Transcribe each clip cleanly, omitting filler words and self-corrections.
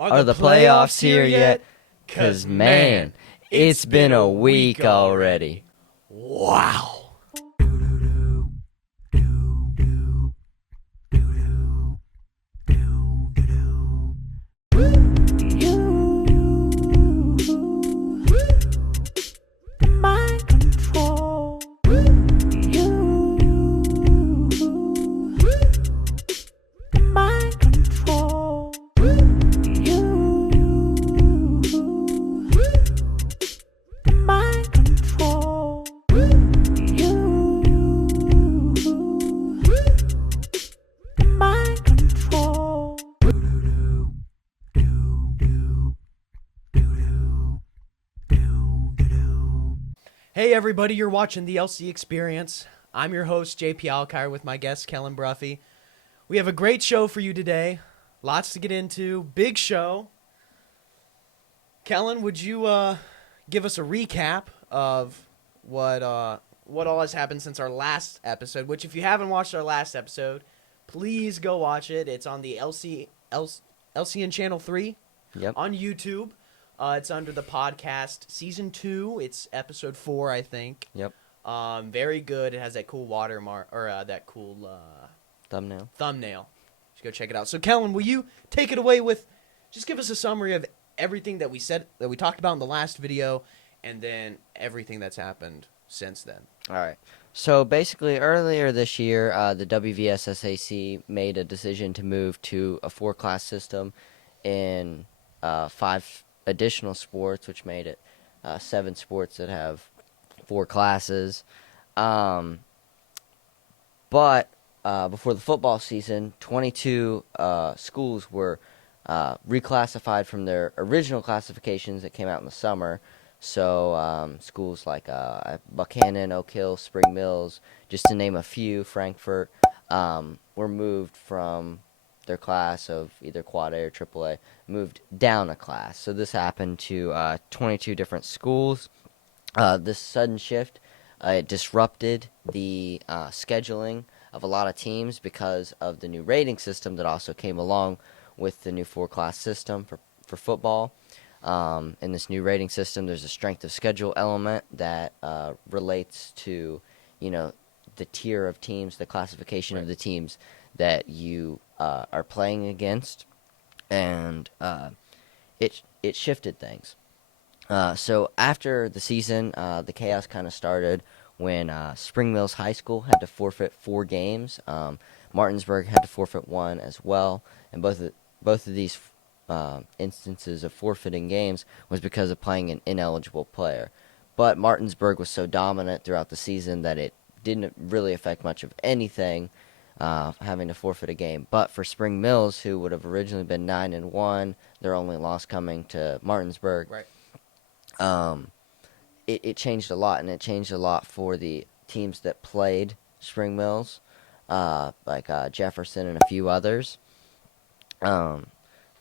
Are the playoffs here yet? 'Cause, man, it's been a week already. Wow. Hey everybody, you're watching the LC Experience. I'm your host, JP Alkire, with my guest, Kellen Bruffy. We have a great show for you today. Lots to get into. Big show. Kellen, would you give us a recap of what all has happened since our last episode? Which, if you haven't watched our last episode, please go watch it. It's on the LCN Channel 3 on YouTube. It's under the podcast Season 2. It's Episode 4, I think. Yep. Very good. It has that cool watermark, or that cool Thumbnail. You should go check it out. So, Kellen, will you take it away with, just give us a summary of everything that we said, that we talked about in the last video, and then everything that's happened since then. All right. So basically, earlier this year, the WVSSAC made a decision to move to a 4-class system in 5 additional sports, which made it 7 sports that have 4 classes. But before the football season, 22 schools were reclassified from their original classifications that came out in the summer. So schools like Buchanan, Oak Hill, Spring Mills, just to name a few, Frankfurt, were moved from their class of either Quad A or AAA, moved down a class. So this happened to 22 different schools. This sudden shift disrupted the scheduling of a lot of teams because of the new rating system that also came along with the new 4-class system for football. In this new rating system, there's a strength of schedule element that relates to, the tier of teams, the classification of the teams that you are playing against, and it shifted things. So after the season, the chaos kind of started when Spring Mills High School had to forfeit 4 games. Martinsburg had to forfeit 1 as well, and both of these instances of forfeiting games was because of playing an ineligible player. But Martinsburg was so dominant throughout the season that it didn't really affect much of anything, having to forfeit a game. But for Spring Mills, who would have originally been 9-1, their only loss coming to Martinsburg, right. It changed a lot, and it changed a lot for the teams that played Spring Mills, like Jefferson and a few others.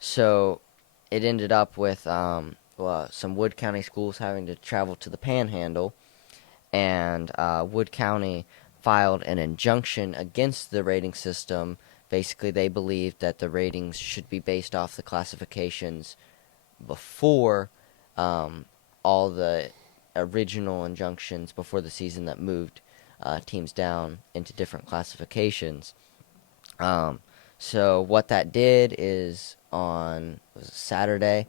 So it ended up with some Wood County schools having to travel to the Panhandle, and Wood County filed an injunction against the rating system. Basically, they believed that the ratings should be based off the classifications before all the original injunctions before the season that moved teams down into different classifications. So what that did is on Saturday,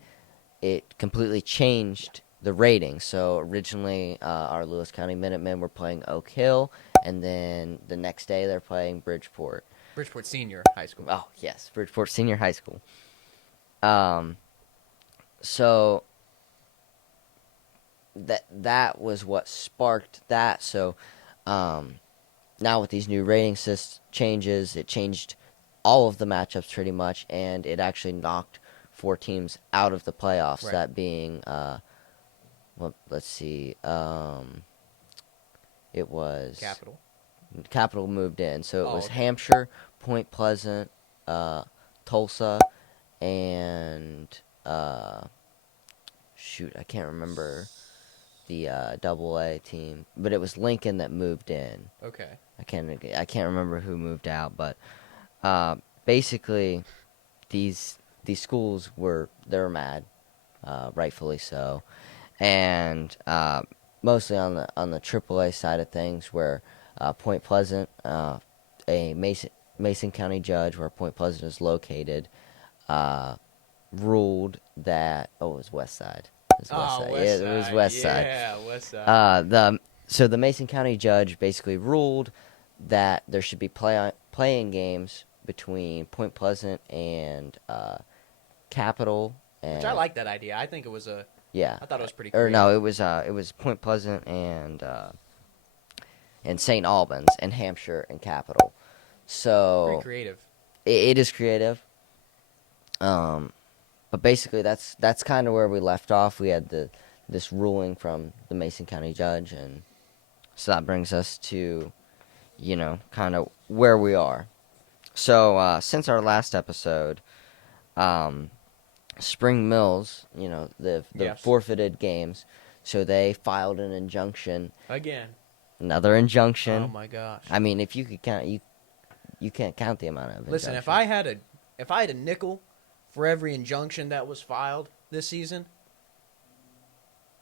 it completely changed the rating. So originally, our Lewis County Minutemen were playing Oak Hill, and then the next day they're playing Bridgeport. Bridgeport Senior High School. Oh, yes, Bridgeport Senior High School. So that was what sparked that. So now with these new rating changes, it changed all of the matchups pretty much, and it actually knocked 4 teams out of the playoffs. Right. That being, let's see, it was Capital moved in, so it was Hampshire, Point Pleasant, Tulsa, and I can't remember the AA team, but it was Lincoln that moved in. Okay. I can't remember who moved out, but basically these these schools they're mad, rightfully so, and mostly on the AAA side of things, where Point Pleasant, a Mason County judge where Point Pleasant is located, ruled that it was West Side. It was West Oh, Side. West Yeah, Side. it was West Side. Yeah, West Side. The Mason County judge basically ruled that there should be playing games between Point Pleasant and Capital. Which I like that idea. I think it was a. Yeah. I thought it was pretty. Or Creative. no, it was Point Pleasant and St. Albans and Hampshire and Capital. So Pretty creative. It is creative. But basically that's kind of where we left off. We had this ruling from the Mason County judge, and so that brings us to, kind of where we are. So since our last episode, Spring Mills, the Yes. forfeited games, so they filed an injunction. Again. Another injunction. Oh my gosh. I mean, if you could count, you can't count the amount of. Listen, if I had a nickel for every injunction that was filed this season,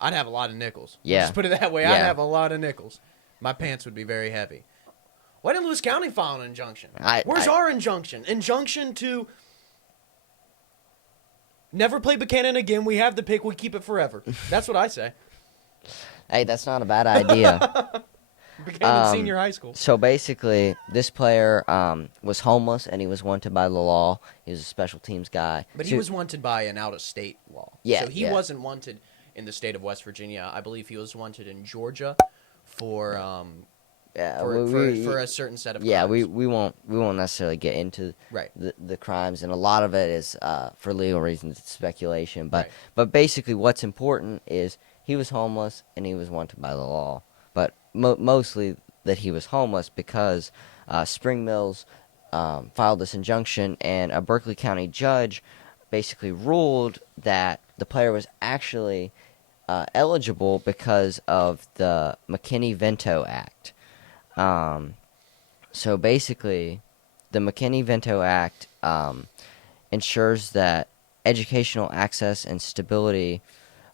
I'd have a lot of nickels. Yeah. Just put it that way. Yeah. I'd have a lot of nickels. My pants would be very heavy. Why didn't Lewis County file an injunction? Where's our injunction? Injunction to never play Buchanan again. We have the pick. We keep it forever. That's what I say. Hey, that's not a bad idea. Buchanan Senior High School. So basically, this player was homeless and he was wanted by the law. He was a special teams guy. But So- he was wanted by an out-of-state law. Yeah, So he yeah. wasn't wanted in the state of West Virginia. I believe he was wanted in Georgia for yeah, for a certain set of yeah, crimes. we won't necessarily get into Right. the crimes, and a lot of it is for legal reasons. It's speculation, but Right. but basically, what's important is he was homeless and he was wanted by the law. But mostly that he was homeless because Spring Mills filed this injunction, and a Berkeley County judge basically ruled that the player was actually eligible because of the McKinney-Vento Act. So basically, the McKinney-Vento Act ensures that educational access and stability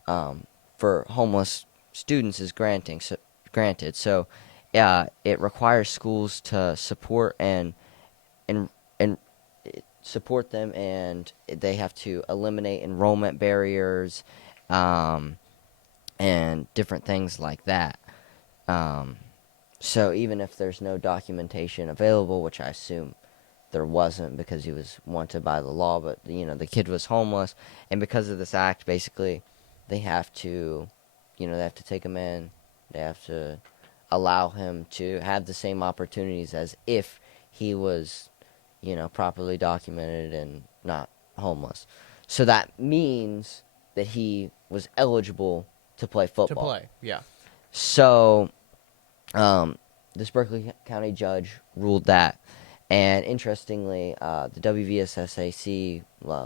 for homeless students is granted. So it requires schools to support and support them, and they have to eliminate enrollment barriers and different things like that. So even if there's no documentation available, which I assume there wasn't because he was wanted by the law, but the kid was homeless, and because of this act, basically, they have to, they have to take him in, they have to allow him to have the same opportunities as if he was, properly documented and not homeless. So that means that he was eligible to play football. Yeah. So, this Berkeley County judge ruled that, and interestingly, the WVSSAC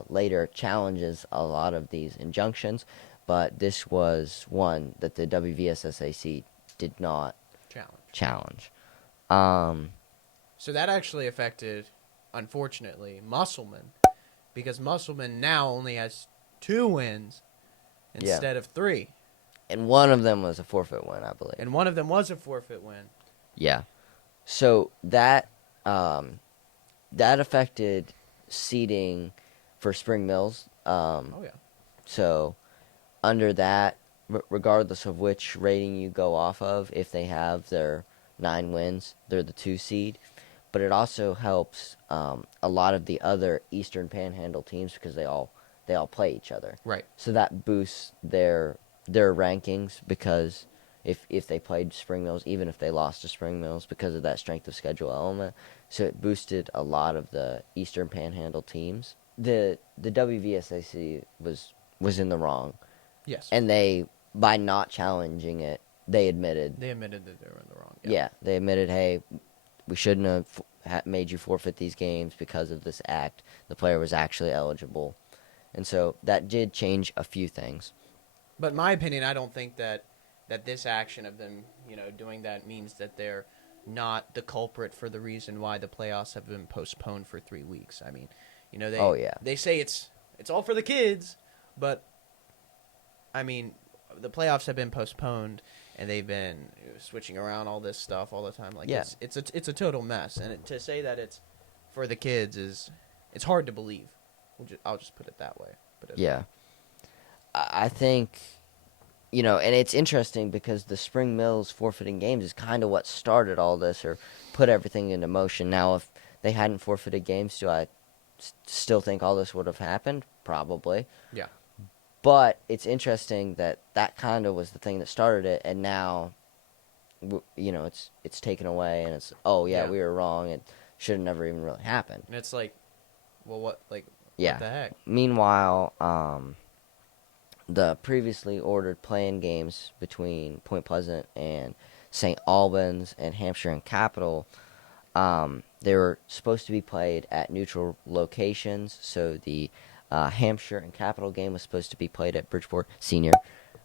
later challenges a lot of these injunctions, but this was one that the WVSSAC did not challenge. So that actually affected, unfortunately, Musselman, because Musselman now only has 2 wins instead of 3. And one of them was a forfeit win, I believe. And one of them was a forfeit win. Yeah. So that affected seeding for Spring Mills. Oh, yeah. So under that, regardless of which rating you go off of, if they have their 9 wins, they're the 2 seed. But it also helps a lot of the other Eastern Panhandle teams because they all play each other. Right. So that boosts their rankings because if they played Spring Mills, even if they lost to Spring Mills because of that strength of schedule element, so it boosted a lot of the Eastern Panhandle teams. The WVSAC was in the wrong. Yes. And they, by not challenging it, they admitted that they were in the wrong. Yeah, they admitted, hey, we shouldn't have made you forfeit these games because of this act. The player was actually eligible. And so that did change a few things. But in my opinion, I don't think that this action of them, doing that means that they're not the culprit for the reason why the playoffs have been postponed for 3 weeks. I mean, they Oh, yeah. they say it's it's all for the kids, but I mean, the playoffs have been postponed, and they've been switching around all this stuff all the time. Like, Yeah. it's a total mess, and to say that it's for the kids it's hard to believe. I'll just put it that way. Yeah. I think, and it's interesting because the Spring Mills forfeiting games is kind of what started all this or put everything into motion. Now, if they hadn't forfeited games, do I still think all this would have happened? Probably. Yeah. But it's interesting that kind of was the thing that started it, and now, it's taken away, and it's, Yeah. we were wrong. It should have never even really happened. And it's like, well, what the heck? Meanwhile, the previously ordered play-in games between Point Pleasant and St. Albans and Hampshire and Capital, they were supposed to be played at neutral locations. So the Hampshire and Capital game was supposed to be played at Bridgeport Senior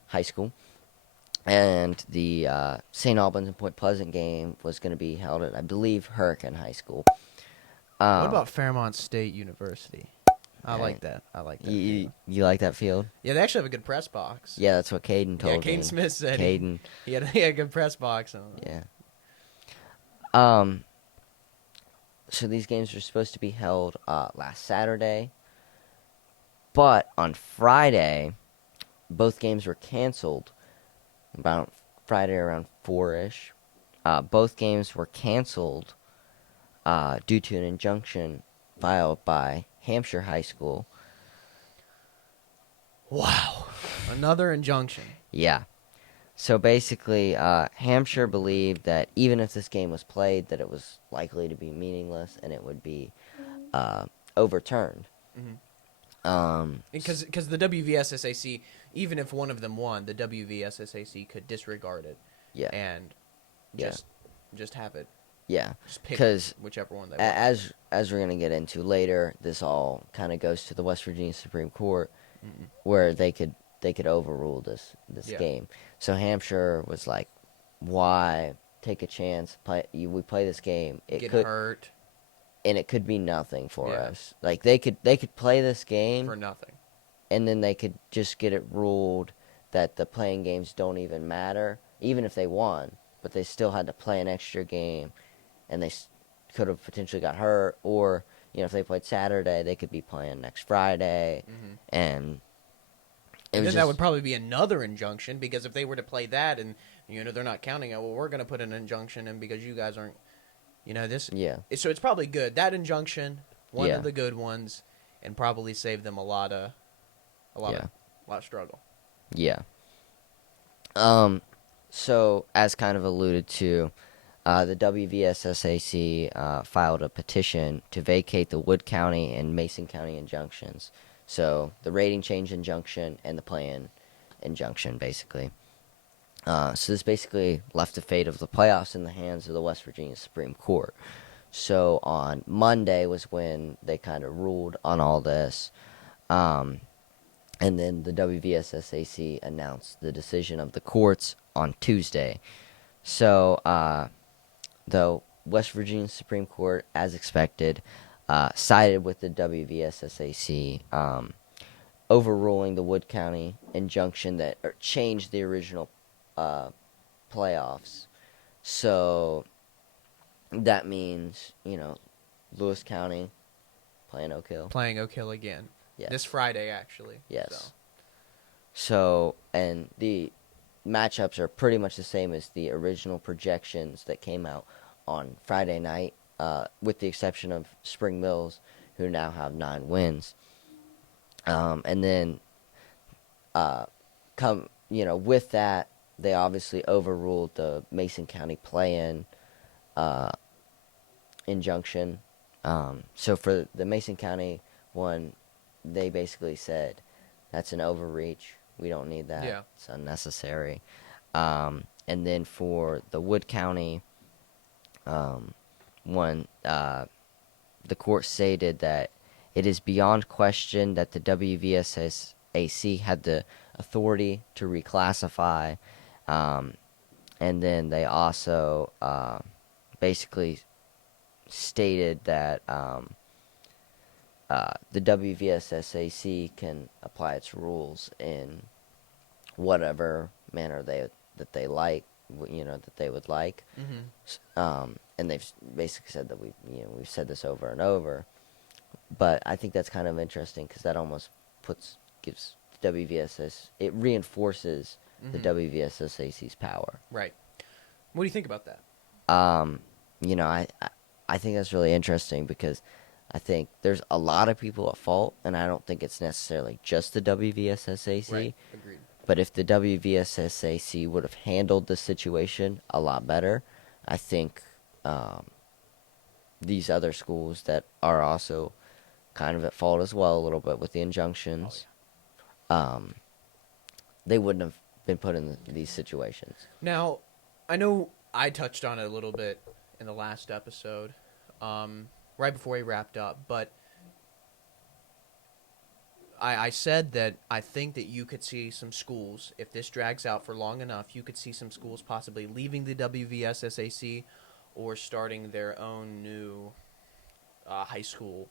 High School. And the St. Albans and Point Pleasant game was going to be held at, I believe, Hurricane High School. What about Fairmont State University? I like that. You like that field? Yeah, they actually have a good press box. Yeah, that's what Caden told me. Yeah, Caden Smith said Caden. he had a good press box. Yeah. So these games were supposed to be held last Saturday, but on Friday, both games were canceled. About Friday around 4-ish. Both games were canceled due to an injunction filed by Hampshire High School. Wow. Another injunction. Yeah. So basically, Hampshire believed that even if this game was played, that it was likely to be meaningless and it would be overturned. Mm-hmm. Because the WVSSAC, even if one of them won, the WVSSAC could disregard it. Yeah. And just have it. Yeah. Just pick whichever one they want. As we're gonna get into later, this all kind of goes to the West Virginia Supreme Court, where they could overrule this game. So Hampshire was like, "Why take a chance? We play this game. It Get hurt, and it could be nothing for us. Like they could play this game for nothing, and then they could just get it ruled that the playing games don't even matter, even if they won, but they still had to play an extra game, and they could have potentially got hurt, or if they played Saturday, they could be playing next Friday, and." And then that would probably be another injunction, because if they were to play that and, they're not counting it, well, we're going to put an injunction in because you guys aren't, this. Yeah. So it's probably good. That injunction, one of the good ones, and probably save them a lot of struggle. Yeah. So, as kind of alluded to, the WVSSAC filed a petition to vacate the Wood County and Mason County injunctions. So the rating change injunction and the play-in injunction, basically. So this basically left the fate of the playoffs in the hands of the West Virginia Supreme Court. So on Monday was when they kind of ruled on all this. And then the WVSSAC announced the decision of the courts on Tuesday. So the West Virginia Supreme Court, as expected, sided with the WVSSAC, overruling the Wood County injunction that changed the original playoffs. So that means, Lewis County playing Oak Hill. Playing Oak Hill again. Yes. This Friday, actually. Yes. So, and the matchups are pretty much the same as the original projections that came out on Friday night. With the exception of Spring Mills, who now have 9 wins. And then, with that, they obviously overruled the Mason County play-in injunction. So for the Mason County one, they basically said, that's an overreach. We don't need that. Yeah. It's unnecessary. And then for the Wood County one, the court stated that it is beyond question that the WVSSAC had the authority to reclassify, and then they also basically stated that the WVSSAC can apply its rules in whatever manner that they like, that they would like. And they've basically said that we've said this over and over. But I think that's kind of interesting because that almost gives it reinforces the WVSSAC's power. Right. What do you think about that? I think that's really interesting because I think there's a lot of people at fault, and I don't think it's necessarily just the WVSSAC. Right. Agreed. But if the WVSSAC would have handled the situation a lot better, I think these other schools that are also kind of at fault as well a little bit with the injunctions, they wouldn't have been put in these situations. Now, I know I touched on it a little bit in the last episode, right before we wrapped up, but I said that I think that you could see some schools, if this drags out for long enough, you could see some schools possibly leaving the WVSSAC or starting their own new high school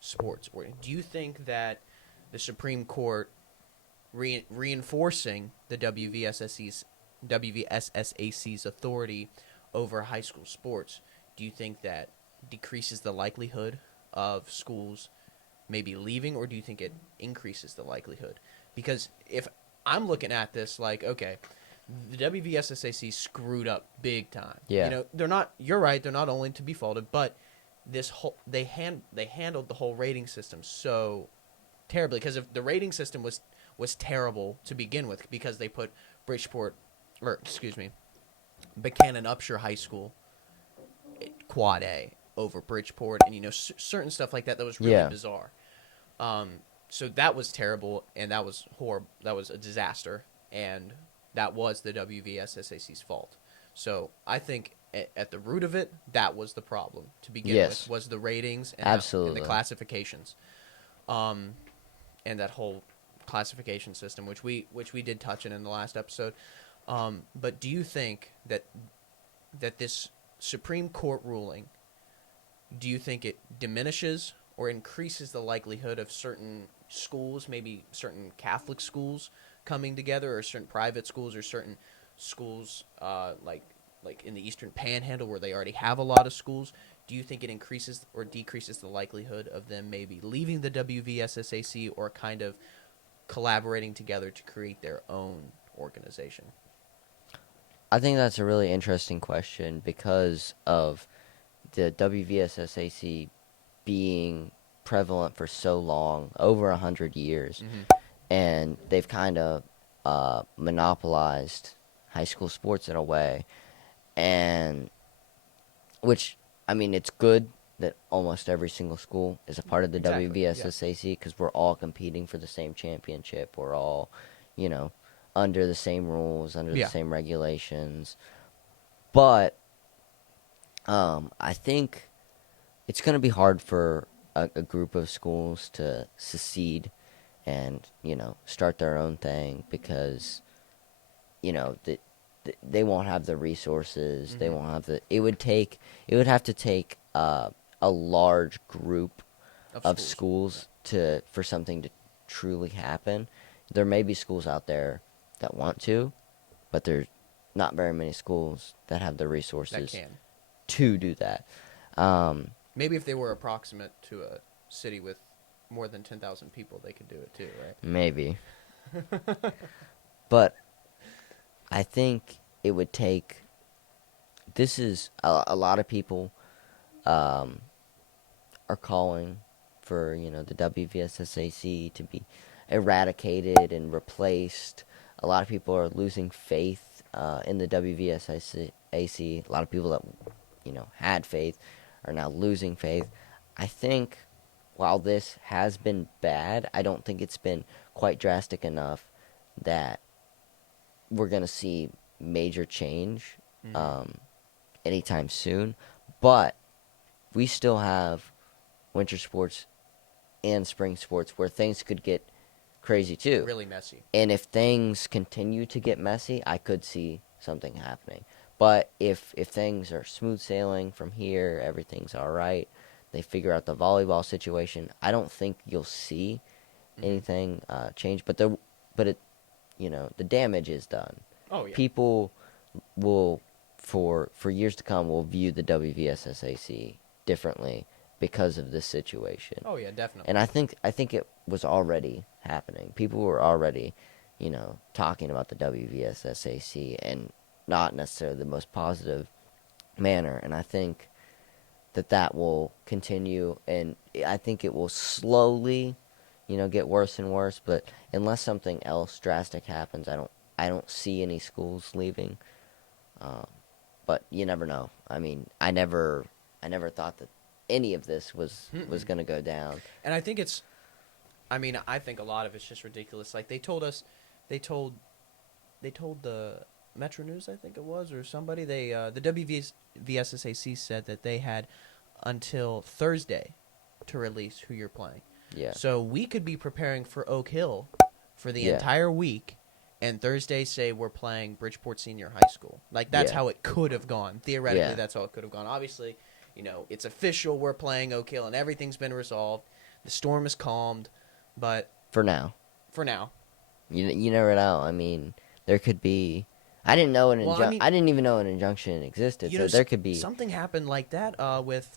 sports. Do you think that the Supreme Court reinforcing the WVSSAC's authority over high school sports, do you think that decreases the likelihood of schools maybe leaving, or do you think it increases the likelihood? Because if I'm looking at this like, okay, the WVSSAC screwed up big time. Yeah. They're not, you're right, they're not only to be faulted, but they handled the whole rating system so terribly, because if the rating system was terrible to begin with, because they put Buchanan Upshur High School quad A over Bridgeport, and certain stuff like that was really bizarre. So that was terrible, and that was horrible. That was a disaster, and that was the WVSSAC's fault. So I think at the root of it, that was the problem to begin with, was the ratings and the classifications, and that whole classification system, which we did touch in the last episode. But do you think that this Supreme Court ruling, do you think it diminishes or increases the likelihood of certain schools, maybe certain Catholic schools, coming together, or certain private schools, or certain schools like in the Eastern Panhandle where they already have a lot of schools? Do you think it increases or decreases the likelihood of them maybe leaving the WVSSAC or kind of collaborating together to create their own organization? I think that's a really interesting question because of the WVSSAC being prevalent for so long, over 100 years, and they've kind of monopolized high school sports in a way, and which, I mean, it's good that almost every single school is a part of the WVSSAC because we're all competing for the same championship. We're all, under the same rules, under the same regulations. But I think it's going to be hard for a group of schools to secede and, start their own thing because, they won't have the resources. They won't have it would have to take a large group of schools for something to truly happen. There may be schools out there that want to, but there's not very many schools that have the resources to do that. Maybe if they were approximate to a city with more than 10,000 people, they could do it too, right? Maybe. But I think it would take... This is... A lot of people are calling for, the WVSSAC to be eradicated and replaced. A lot of people are losing faith in the WVSSAC. A lot of people that, had faith are now losing faith. I think while this has been bad, I don't think it's been quite drastic enough that we're going to see major change anytime soon. But we still have winter sports and spring sports where things could get crazy too. Really messy. And if things continue to get messy, I could see something happening. But if things are smooth sailing from here, everything's all right, they figure out the volleyball situation, I don't think you'll see anything change. But the damage is done. Oh yeah. People will, for years to come, will view the WVSSAC differently because of this situation. Oh yeah, definitely. And I think it was already happening. People were already, talking about the WVSSAC and not necessarily the most positive manner. And I think that will continue, and I think it will slowly, get worse and worse. But unless something else drastic happens, I don't see any schools leaving. But you never know. I mean, I never thought that any of this was going to go down. And I think I think a lot of it's just ridiculous. Like they told the Metro News, I think it was, or somebody, the WVSSAC said that they had until Thursday to release who you're playing. Yeah. So we could be preparing for Oak Hill for the Yeah. entire week, and Thursday say we're playing Bridgeport Senior High School. Like, that's Yeah. how it could have gone. Theoretically, Yeah. that's how it could have gone. Obviously, it's official. We're playing Oak Hill, and everything's been resolved. The storm is calmed, but For now. you never know. I mean, there could be. I didn't know I didn't even know an injunction existed. So there could be something happened like that with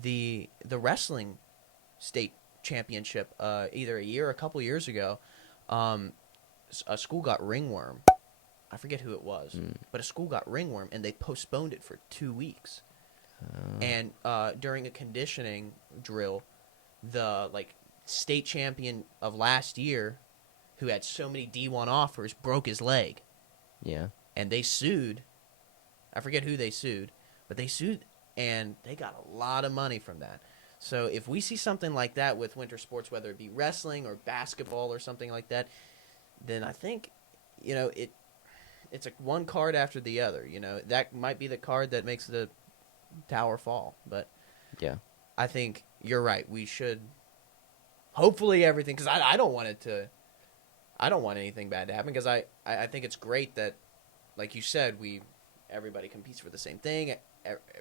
the wrestling state championship either a year or a couple years ago. A school got ringworm. I forget who it was, but a school got ringworm, and they postponed it for 2 weeks. And during a conditioning drill, the state champion of last year, who had so many D1 offers, broke his leg. Yeah. And they sued. I forget who they sued, but they sued, and they got a lot of money from that. So if we see something like that with winter sports, whether it be wrestling or basketball or something like that, then I think, it's like one card after the other. That might be the card that makes the tower fall. But Yeah. I think you're right. We should hopefully everything, because I don't want I don't want anything bad to happen, because I think it's great that, like you said, everybody competes for the same thing,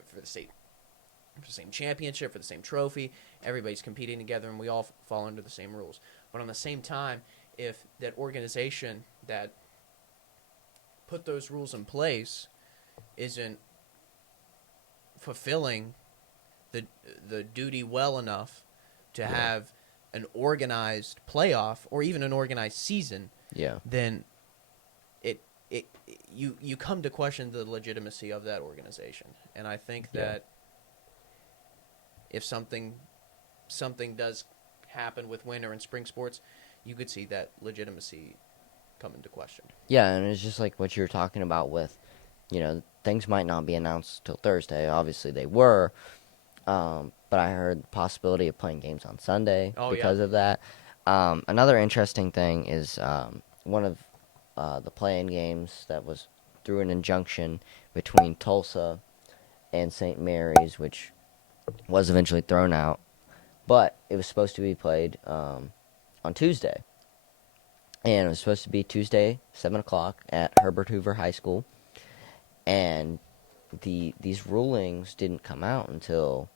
for the same championship, for the same trophy. Everybody's competing together, and we all fall under the same rules. But on the same time, if that organization that put those rules in place isn't fulfilling the duty well enough to have an organized playoff or even an organized season, Yeah. then you come to question the legitimacy of that organization. And I think that if something does happen with winter and spring sports, you could see that legitimacy come into question. Yeah, and it's just like what you're talking about with, things might not be announced till Thursday. Obviously, they were, but I heard the possibility of playing games on Sunday because of that. Another interesting thing is one of the play-in games that was through an injunction between Tulsa and St. Mary's, which was eventually thrown out, but it was supposed to be played on Tuesday. And it was supposed to be Tuesday, 7 o'clock at Herbert Hoover High School. And these rulings didn't come out until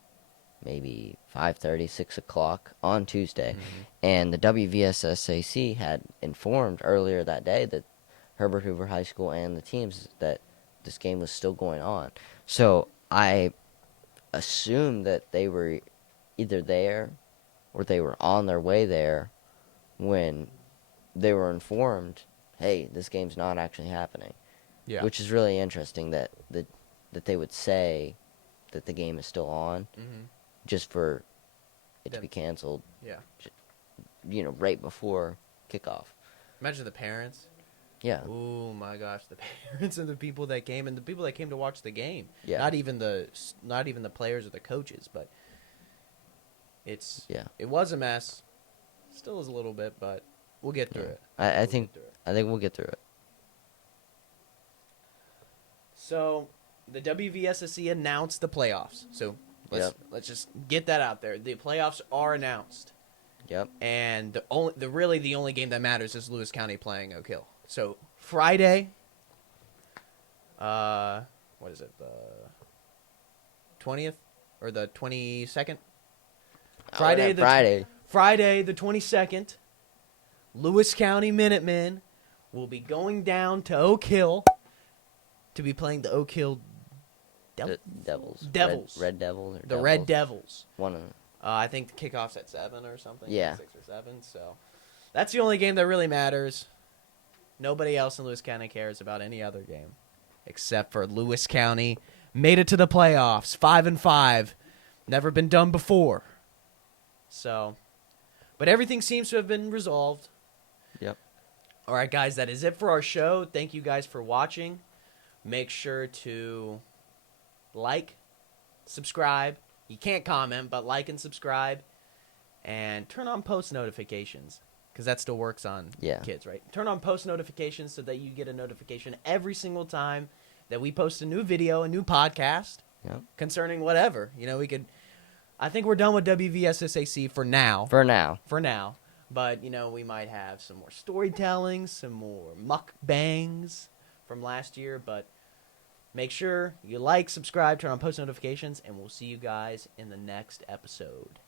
maybe 5:30, 6 o'clock on Tuesday. Mm-hmm. And the WVSSAC had informed earlier that day that Herbert Hoover High School and the teams that this game was still going on. So I assumed that they were either there or they were on their way there when they were informed, hey, this game's not actually happening. Yeah. Which is really interesting that they would say that the game is still on just for it to be canceled. Yeah. Right before kickoff. Imagine the parents. Yeah. Oh my gosh, the parents and the people that came to watch the game. Yeah. Not even the players or the coaches, but it was a mess. Still is a little bit, but we'll get through it. I think we'll get through it. So the WVSSC announced the playoffs. So let's just get that out there. The playoffs are announced. Yep. And the only game that matters is Lewis County playing Oak Hill. So Friday, what is it? The 20th? or the 22nd. Friday. Friday the 22nd. Lewis County Minutemen will be going down to Oak Hill to be playing the Oak Hill Devils. Devils. Red Devils. Or the Devils. Red Devils. One of them. I think the kickoff's at 7 or something. Yeah. 6 or 7. So that's the only game that really matters. Nobody else in Lewis County cares about any other game except for Lewis County. Made it to the playoffs, 5-5. Never been done before. So, but everything seems to have been resolved. Yep. All right, guys, that is it for our show. Thank you guys for watching. Make sure to like, subscribe. You can't comment, but like and subscribe. And turn on post notifications, because that still works on kids, right? Turn on post notifications so that you get a notification every single time that we post a new video, a new podcast concerning whatever. You know, I think we're done with WVSSAC for now. For now. But, you know, we might have some more storytelling, some more mukbangs from last year. But make sure you like, subscribe, turn on post notifications, and we'll see you guys in the next episode.